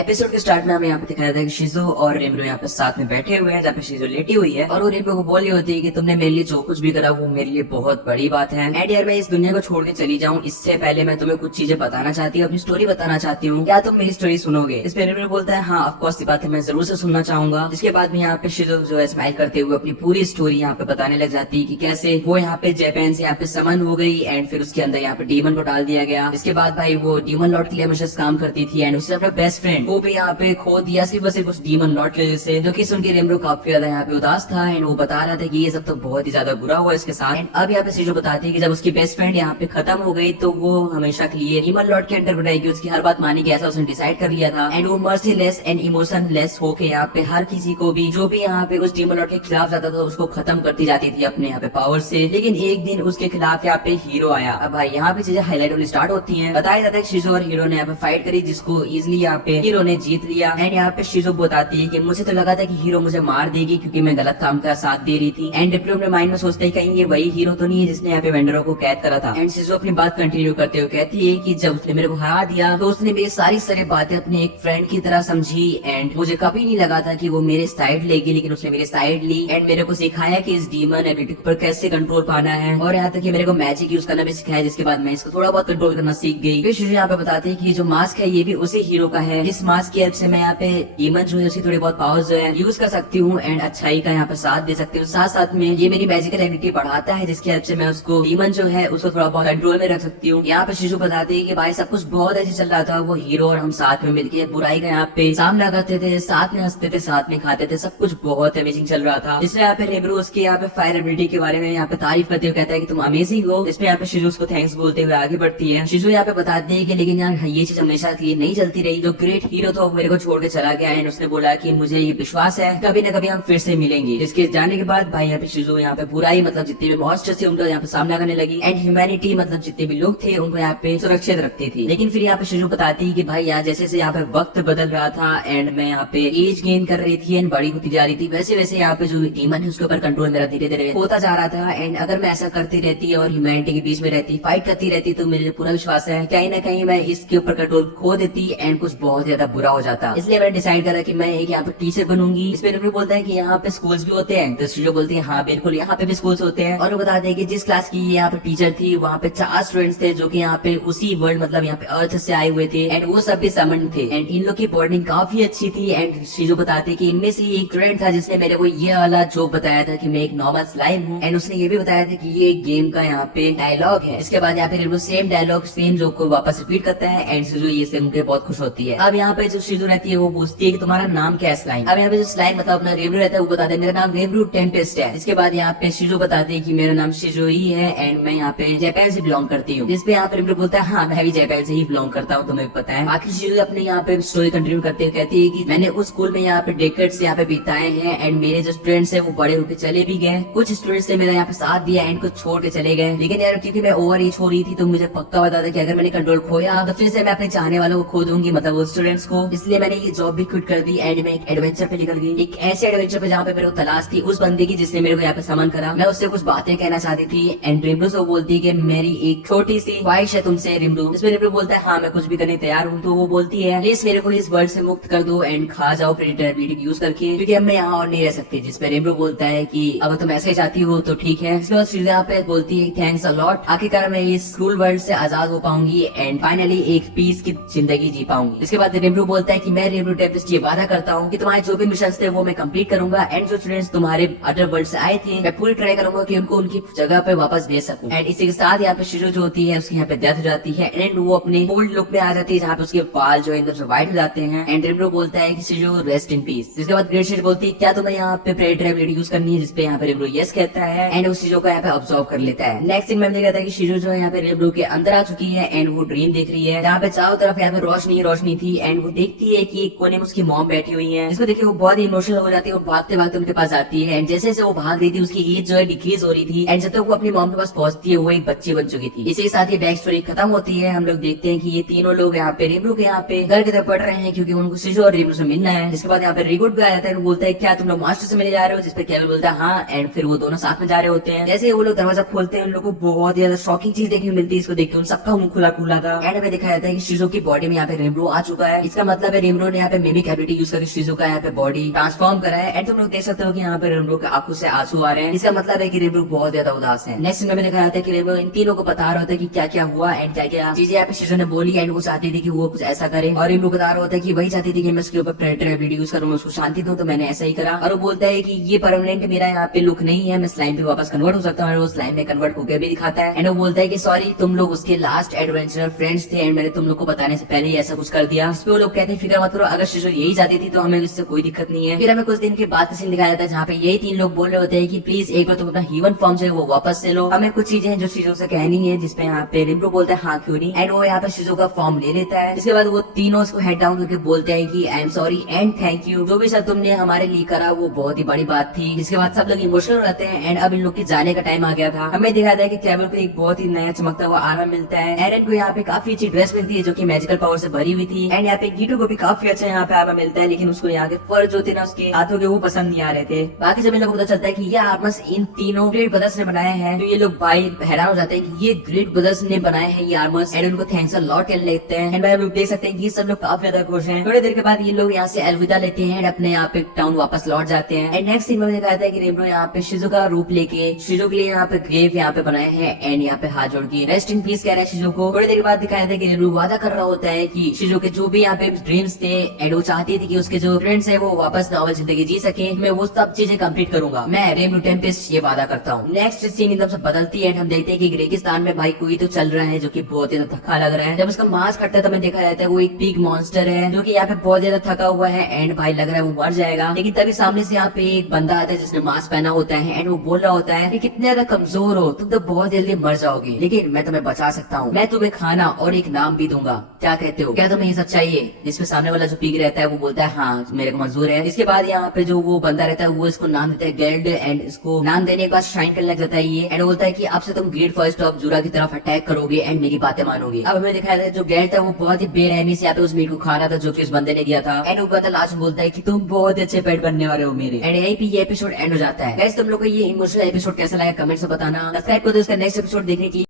Episode के start में हमें यहाँ पे दिखाया था कि शिजो और रेमरो यहाँ पे साथ में बैठे हुए हैं, जहाँ पे शिजो लेटी हुई है और वो रेमरो को बोल रही होती है कि तुमने मेरे लिए जो कुछ भी करा वो मेरे लिए बहुत बड़ी बात है। एंड यार मैं इस दुनिया को छोड़ के चली जाऊँ इससे पहले मैं तुम्हें कुछ चीजें बताना चाहती हूँ, अपनी स्टोरी बताना चाहती हूँ, क्या तुम मेरी स्टोरी सुनोगे? इस पे रेमरो बोलता है हाँ ऑफकोर्स की बात है, मैं जरूर से सुनना चाहूंगा। जिसके बाद में यहाँ पे शिजो जो है स्माइल करते हुए अपनी पूरी स्टोरी यहाँ पे बताने लग जाती है कि कैसे वो यहाँ पे जापान से यहाँ पे समन हो गई एंड फिर उसके अंदर यहाँ पे डीमन को डाल दिया गया। इसके बाद भाई वो डीमन लॉर्ड के लिए हमेशा काम करती थी एंड उससे अपना बेस्ट फ्रेंड वो भी यहाँ पे खो दिया सिर्फ और सिर्फ उस डीमन लॉर्ड की वजह से, जो कि सुन के रेमरो काफी ज्यादा यहाँ पे उदास था एंड वो बता रहा था कि ये सब तो बहुत ही ज्यादा बुरा हुआ इसके साथ। एंड अब यहाँ पे सीजो बताती है कि जब उसकी बेस्ट फ्रेंड यहाँ पे खत्म हो गई तो वो हमेशा के लिए डीमन लॉर्ड के अंडर बनाएगी, उसकी हर बात मानेगी ऐसा उसने डिसाइड कर लिया था। एंड वो मर्सीलेस एंड इमोशनलेस होके यहाँ पे हर किसी को भी जो भी यहाँ पे उस डीमन लॉर्ड के खिलाफ जाता था उसको खत्म करती जाती थी अपने यहाँ पे पावर से। लेकिन एक दिन उसके खिलाफ यहाँ पे हीरो आया। अब भाई यहाँ पे चीजें हाईलाइट होनी स्टार्ट होती है। बताया जाता है शिजो और हीरो ने यहाँ पे फाइट करी जिसको इजिली यहाँ पे हीरो ने जीत लिया। एंड यहाँ पे शिजो बताती है कि मुझे तो लगा था कि हीरो मुझे मार देगी क्योंकि मैं गलत काम का साथ दे रही थी। एंड डिप्लो अपने माइंड में सोचते हैं कहीं ये वही हीरो तो नहीं है जिसने यहाँ पे वेंडरों को कैद करा था। एंड शिजो अपनी बात कंटिन्यू करते हुए कहती है कि जब उसने मेरे को हरा दिया तो उसने मेरी सारी बातें अपने एक फ्रेंड की तरह समझी एंड मुझे कभी नहीं लगा था कि वो मेरे साइड लेगी, लेकिन उसने मेरी साइड ली एंड मेरे को सिखाया कि इस डीमन एबिलिटी पर कैसे कंट्रोल पाना है और यहाँ तक कि मेरे को मैजिक यूज करना भी सिखाया, जिसके बाद मैं इसको थोड़ा बहुत कंट्रोल करना सीख गई। फिर शिजो यहाँ पे बताते हैं कि जो मास्क है ये भी उसी हीरो का है, जिस मास्क की हेल्प से मैं यहाँ पे डीमन जो है उसकी थोड़ी बहुत पावर्स जो है यूज कर सकती हूँ एंड अच्छाई का यहाँ पे साथ दे सकती हूँ। साथ साथ में ये मेरी मैजिकल एबिलिटी बढ़ाता है जिसकी हेल्प से मैं उसको डीमन जो है उसको थोड़ा बहुत कंट्रोल में रख सकती हूँ। यहाँ पे शिजो बताते हैं कि भाई सब कुछ बहुत ऐसे चल रहा था, वो हीरो और हम साथ में मिलकर बुराई का यहाँ पे सामना करते थे, साथ में हंसते थे, साथ में खाते थे, सब कुछ बहुत अमेजिंग चल रहा था। इसमें यहाँ पे रेमरो उसकी यहाँ पे फायर एबिलिटी के बारे में यहाँ पे तारीफ करते हुए कहता है कि तुम अमेजिंग हो। इसमें यहाँ पे शिजो उसको थैंक्स बोलते हुए आगे बढ़ती है। शिजो यहाँ पे बताते हैं कि लेकिन यार ये चीज हमेशा की नहीं चलती रही, जो ग्रेट हीरो था वो मेरे को छोड़ के चला गया एंड उसने बोला कि मुझे ये विश्वास है कभी न कभी हम फिर से मिलेंगे। इसके जाने के बाद भाई यहाँ पे शिजो यहाँ पे बुराई मतलब जितने भी मॉन्स्टर थे उनका यहाँ पे सामना करने लगी एंड ह्यूमैनिटी मतलब जितने भी लोग थे उनको यहाँ पे सुरक्षित रखती थी। लेकिन फिर यहाँ पे शिजो बताती है कि भाई यार जैसे जैसे यहाँ पे वक्त बदल रहा था एंड मैं यहाँ पे एज गेन कर रही थी एंड बड़ी होती जा रही थी, वैसे वैसे यहाँ पे जो डीमन है उसके ऊपर कंट्रोल मेरा धीरे धीरे होता जा रहा था। एंड अगर मैं ऐसा करती रहती और ह्यूमैनिटी के बीच में रहती, फाइट करती रहती, तो मेरे पूरा विश्वास है कहीं ना कहीं मैं इसके ऊपर कंट्रोल खो देती एंड कुछ बहुत ज्यादा बुरा हो जाता। इसलिए मैंने डिसाइड करा कि मैं एक यहाँ पे टीचर बनूंगी। इस पे भी बोलता है कि यहाँ पे स्कूल्स भी होते हैं, तो शिजो बोलती है हाँ बिल्कुल यहाँ पे भी स्कूल्स होते हैं। और वो बताते हैं कि जिस क्लास की यहाँ पे टीचर थी वहाँ पे 4 स्टूडेंट्स थे जो कि यहाँ पे उसी वर्ल्ड मतलब यहाँ पे अर्थ से आए हुए थे एंड वो सब भी समन थे एंड इन लोग की बॉन्डिंग काफी अच्छी थी। एंड शिजो बताते कि इनमें से एक स्टूडेंट था जिसने मेरे को ये वाला जोक बताया था कि मैं एक नॉर्मल स्लाइम हूँ एंड उसने ये भी बताया था कि ये गेम का यहाँ पे डायलॉग है। इसके बाद यहाँ पे वो सेम डायलॉग सेम जोक को वापस रिपीट करता है एंड शिजो ये सुन के बहुत खुश होती है। अब यहाँ पे जो शिजो रहती है वो पूछती है कि तुम्हारा नाम क्या है स्लाइम। अब यहाँ पे जो स्लाइम मतलब अपना रेमरू रहता है वो बताता है मेरा नाम रेमरू टेम्पेस्ट है। इसके बाद यहाँ पे शिजो बताते हैं कि मेरा नाम शिजो ही है एंड मैं यहाँ पे जापान से बिलोंग करती हूँ। जिसपे यहाँ पे रेमरू बोलता है हाँ मैं भी जापान से ही बिलोंग करता हूँ, तुम्हें पता है। बाकी शिजो अपने यहाँ पे स्टोरी कंटिन्यू करते हुए कहती है कि मैंने उस स्कूल में यहाँ पे डेकेड्स यहाँ पे बिताए हैं एंड मेरे जो स्टूडेंट्स हैं वो बड़े होकर चले भी गए, कुछ स्टूडेंट्स ने मेरा यहाँ पे साथ दिया एंड कुछ छोड़ के चले गए। लेकिन यार क्योंकि मैं ओवर एज हो रही थी तो मुझे पक्का पता था कि अगर मैंने कंट्रोल खोया तो फिर से मैं अपने चाहने वालों को खो दूंगी, मतलब वो स्टूडेंट्स को। इसलिए मैंने ये जॉब भी क्विट कर दी एंड मैं एक एडवेंचर पे निकल गई, एक ऐसे एडवेंचर पे जहाँ पे मेरे को तलाश थी उस बंदे की जिसने मेरे को यहाँ पे समन करा। मैं उससे कुछ बातें कहना चाहती थी एंड रिमरू से बोलती है कि मेरी एक छोटी सी ख्वाहिश है तुमसे रिमरू। इसमें रिमरू बोलता है हाँ मैं कुछ भी करने तैयार हूँ। तो वो बोलती है प्लीज मेरे को इस वर्ल्ड से मुक्त कर दो एंड खा जाओ प्रेडेटर एबिलिटी यूज करके, क्योंकि अब मैं यहाँ और नहीं रह सकती। जिसपे रेमरो बोलता है कि अगर तुम ऐसे ही चाहती हो तो ठीक है। इसके बाद शिजो यहाँ पे बोलती है थैंक्स अ लॉट, आखिरकार मैं इस क्रूल वर्ल्ड से आजाद हो पाऊंगी एंड फाइनली एक पीस की जिंदगी जी पाऊंगी। इसके बाद रेमरो बोलता है कि मैं रेमरो टेम्पेस्ट ये वादा करता हूँ कि तुम्हारे जो भी मिशन थे वो मैं कंप्लीट करूंगा एंड जो स्टूडेंट्स तुम्हारे अदर वर्ल्ड से आए थे मैं पूरी ट्राई करूंगा कि उनको उनकी जगह पे वापस भेज सकूं। एंड इसी के साथ यहाँ पे शिजो जो होती है उसकी यहाँ पे डेथ हो जाती है एंड वो अपने ओल्ड लुक में आ जाती है जहाँ पे उसके बाल जो एकदम से व्हाइट हो जाते हैं एंड रेमरो बोलता है कि शिजो रेस्ट इन पीस। इसके बाद ग्रेट शिट बोलती है क्या तुम्हें यहाँ पे प्रेडेटर एबिलिटी यूज करनी है, जिसपे यहाँ पे रेमरो यस कहता है एंड उस शिजो को यहाँ पे ऑब्जर्व कर लेता है। नेक्स्ट सीन में देखा था कि शिजो जो है यहाँ पे रेमरो के अंदर आ चुकी है एंड वो ड्रीम देख रही है जहाँ पे चारों तरफ यहाँ पे रोशनी रोशनी थी एंड वो देखती है कि एक कोने में उसकी मॉम बैठी हुई है। इसको देखिए वो बहुत ही इमोशनल हो जाती है और भागते भागते उनके पास आती है एंड जैसे जैसे वो भाग रही थी उसकी एज जो है डिक्रीज हो रही थी एंड जब तक वो अपनी मॉम के पास पहुंचती है वो एक बच्ची बन चुकी थी। इसी के साथ ये बैक स्टोरी खत्म होती है। हम लोग देखते हैं कि ये तीनों लोग यहाँ पे रेमरो के यहाँ पे घर की तरफ पढ़ रहे हैं क्योंकि उनको शिजो और रेमरो से मिलना है। इसके बाद यहाँ पे रिगुड भी आ जाता है, बोलता है क्या तुम लोग मास्टर से मिलने जा रहे हो, जिसपे केविन बोलता है हाँ एंड फिर वो दोनों साथ में जा रहे होते हैं। जैसे वो लोग दरवाजा खोलते हैं उन लोगों को बहुत ज्यादा शॉकिंग चीज देखने को मिलती है। इसको देख के उन सबका मुंह खुला खुला था एंड हमें दिखाया जाता है कि शिजो की बॉडी में यहाँ पे रेमरो आ चुका है। इसका मतलब है रेमरो ने यहाँ पे मिमिक एबिलिटी यूज करके शिजू का यहाँ पे बॉडी ट्रांसफॉर्म करा है। एंड तुम लोग देख सकते हो कि यहाँ पे रेमरो के आंखों से आंसू आ रहे हैं। इसका मतलब है कि रेमरो बहुत ज्यादा उदास है। नेक्स्ट में दिखाया जाता है कि रेमरो इन तीनों को बता रहा होता है कि क्या क्या हुआ एंड क्या क्या चीजें यहाँ पे शिजू ने बोली एंड वो चाहती थी कि वो कुछ ऐसा करे, और रेमरो बता रहा होता है कि वही चाहती थी कि मैं उसके ऊपर प्रेडेटर एबिलिटी यूज करूँ, उसको शांति दूं, तो मैंने ऐसा ही करा। और वो बोलता है कि ये परमानेंट मेरा यहाँ पे लुक नहीं है, मैं स्लाइम पे वापस कन्वर्ट हो सकता हूँ। वो स्लाइम में कन्वर्ट होकर भी दिखाता है। एंड वो बोलता है कि सॉरी, तुम लोग उसके लास्ट एडवेंचर फ्रेंड्स थे एंड मैंने तुम लोग को बताने से पहले ही ऐसा कुछ कर दिया। इस पे वो लोग कहते हैं फिक्र मत करो, अगर शिशु यही चाहती थी तो हमें इससे कोई दिक्कत नहीं है। फिर हमें कुछ दिन के बाद सीन दिखाया जाता है जहाँ पे यही तीन लोग बोल रहे होते हैं कि प्लीज एक बार तुम अपना ह्यूमन फॉर्म जो है वो वापस से लो, हमें कुछ चीजें जो शिशु से कहनी है। जिसपे यहाँ पे रिम्ब्रो बोलता है हाँ क्यों नहीं, एंड वो यहाँ पे शिशु का फॉर्म ले लेता है। इसके बाद वो तीनों उसको हेड डाउन करके बोलते हैं कि I am sorry and thank you, जो भी सर तुमने हमारे लिए करा वो बहुत ही बड़ी बात थी। इसके बाद सब लोग इमोशनल हो जाते हैं एंड अब इन लोग के जाने का टाइम आ गया था। हमें दिखाता है कि क्लेवर को एक बहुत ही नया चमकता हुआ आर्मर मिलता है। एरन को यहाँ पे काफी अच्छी ड्रेस मिलती है जो कि मैजिकल पावर से भरी हुई थी। एंड यहाँ पे गीटो को भी काफी अच्छा यहाँ पे आर्मर मिलता है, लेकिन उसको यहाँ के फर जो थे ना उसके हाथों के वो पसंद नहीं आ रहे थे। बाकी जब इन लोगों को पता चलता है कि ये आर्मर्स इन तीनों ग्रेट ब्रदर्स ने बनाए हैं, तो ये लोग भाई हैरान हो जाते हैं कि ये ग्रेट ब्रदर्स ने बनाए हैं ये आर्मर्स, एंड उनको थैंक्स अ लॉट कहने लगते हैं। एंड भाई हम लोग देख सकते हैं कि ये सब लोग काफी ज्यादा खुश हैं। थोड़ी देर के बाद ये लोग यहाँ से अलविदा लेते हैं एंड अपने यहाँ पे टाउन वापस लौट जाते हैं। एंड नेक्स्ट सीन में दिखाया था कि रेमरो यहाँ पे शिजू का रूप लेके शिजू के लिए यहाँ पे ग्रेव यहाँ पे बनाए हैं एंड यहाँ पे हाथ जोड़ के रेस्ट इन पीस कह रहा है शिजू को। थोड़ी देर बाद दिखाया था कि रेमरो वादा कर रहा होता है कि शिजू के जो भी यहाँ पे ड्रीम्स थे एंड वो चाहती थी कि उसके जो फ्रेंड्स है वो वापस नॉर्मल जिंदगी जी सके, मैं वो सब चीजें कंप्लीट करूंगा, मैं रेमरो टेम्पेस्ट ये वादा करता हूँ। नेक्स्ट सीन एकदम से बदलती है, हम देखते हैं कि रेगिस्तान में भाई कोई तो चल रहा है जो कि बहुत ज्यादा थका लग रहा है। जब उसका मास्क हटता है तो हमें देखा जाता है वो एक पिग मॉन्स्टर है जो कि यहाँ पे बहुत ज्यादा थका हुआ है एंड भाई लग रहा है वो मर जाएगा। लेकिन तभी सामने से यहाँ पे एक बंदा आता है जिसने मास्क पहना होता है एंड वो बोल रहा होता है कि कितने ज्यादा कमजोर हो तुम, तो बहुत जल्दी मर जाओगे, लेकिन मैं तुम्हें बचा सकता हूँ, मैं तुम्हें खाना और एक नाम भी दूंगा, क्या कहते हो, क्या तुम्हें ये सब चाहिए? जिसपे सामने वाला जो पिग रहता है वो बोलता है हाँ मेरे को मंजूर है। इसके बाद यहाँ पे जो वो बंदा रहता है वो इसको नाम देता है गेल्ड, एंड इसको नाम देने के बाद शाइन करने लग जाता है ये, एंड बोलता है कि अब से तुम ग्रेट फर्स्ट ऑफ जुरा की तरफ अटैक करोगे एंड मेरी बातें मानोगे। अब हमें दिखाया था जो गेल्ड था वो बहुत ही बेरहमी से यहाँ पे उस मीट को खा रहा था जो कि उस बंदे ने दिया था। एंड वो बंदा लास्ट में बोलता है कि तुम बहुत अच्छे पेट बनने वाले हो मेरे। एंड यही पे ये एपिसोड एंड हो जाता है। गाइस तुम लोग को ये इमोशनल एपिसोड कैसा लगा कमेंट से बताना। सब्सक्राइब कर दो इसका नेक्स्ट एपिसोड देखने की।